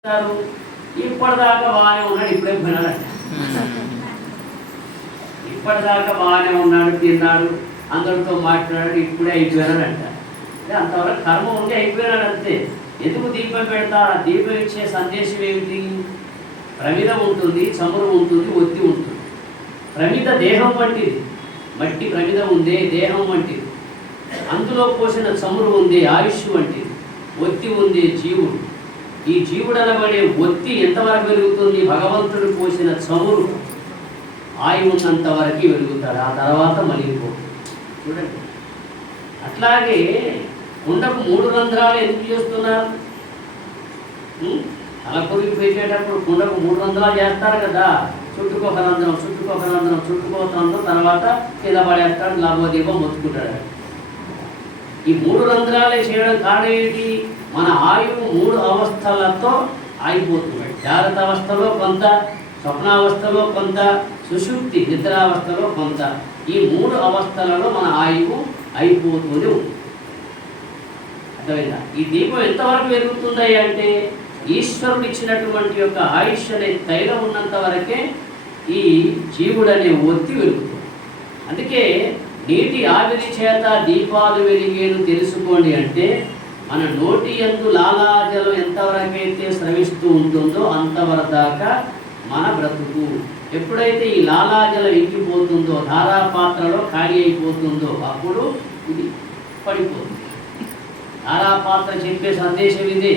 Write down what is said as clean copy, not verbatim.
ఇప్పటిదాకా బాగానే ఉన్నాడు, ఇప్పుడే వినాలంట. ఇప్పటిదాకా బాగానే ఉన్నాడు, తిన్నాడు, అందరితో మాట్లాడాడు, ఇప్పుడే అయిపోయాడంట. అంతవరకు కర్మ ఉండి అయిపోయినాడు అంతే. ఎందుకు దీపం పెడతా? దీపం ఇచ్చే సందేశం ఏమిటి? ప్రమిద ఉంటుంది, చమురు ఉంటుంది, ఒత్తి ఉంటుంది. ప్రమిద దేహం వంటిది, మట్టి ప్రమిద ఉందే దేహం వంటిది. అందులో పోసిన చమురు ఉంది ఆయుష్ వంటిది. ఒత్తి ఉంది జీవుడు. ఈ జీవుడు అనబడే ఒత్తి ఎంతవరకు వెలుగుతుంది? భగవంతుడు పోసిన చమురు ఆయువు ఉన్నంత వరకు వెలుగుతాడు, ఆ తర్వాత మలిగిపోతుంది. చూడండి, అట్లాగే కుండకు 3 రంధ్రాలు ఎందుకు చేస్తున్నారు? తలకొరికి పెట్టేటప్పుడు కుండకు 3 రంధ్రాలు చేస్తారు కదా. చుట్టుకొక రంధ్రం, చుట్టుకొక రంధ్రం, చుట్టుకొక రంధ్రం, తర్వాత కింద పడేస్తాడు, లాభోదీపం మొత్తుకుంటాడు. ఈ 3 రంధ్రాలే చేయడం కారణం ఏంటి? మన ఆయువు 3 అవస్థలతో ఆగిపోతుంది. జాగ్రత్త అవస్థలో కొంత, స్వప్నావస్థలో కొంత, సుషుప్తి నిద్రావస్థలో కొంత. ఈ 3 అవస్థలలో మన ఆయువు అయిపోతూనే ఉంది. అర్థమైందా? ఈ దీపం ఎంతవరకు వెలుగుతుంది అంటే ఈశ్వరుడు ఇచ్చినటువంటి యొక్క ఆయుష్ అనే తైలం ఉన్నంత వరకే ఈ జీవుడు అనే ఒత్తి వెలుగుతుంది. అందుకే నీటి ఆవిరి చేత దీపాలు వెలిగేను తెలుసుకోండి అంటే మన నోటి యందు లాలాజలం ఎంతవరకైతే స్రవిస్తూ ఉంటుందో అంతవరకు దాకా మన బ్రతుకు. ఎప్పుడైతే ఈ లాలాజలం ఇంకిపోతుందో, ధారాపాత్రలో ఖాళీ అయిపోతుందో, అప్పుడు ఇది పడిపోతుంది. ధారాపాత్ర చెప్పే సందేశం ఇదే.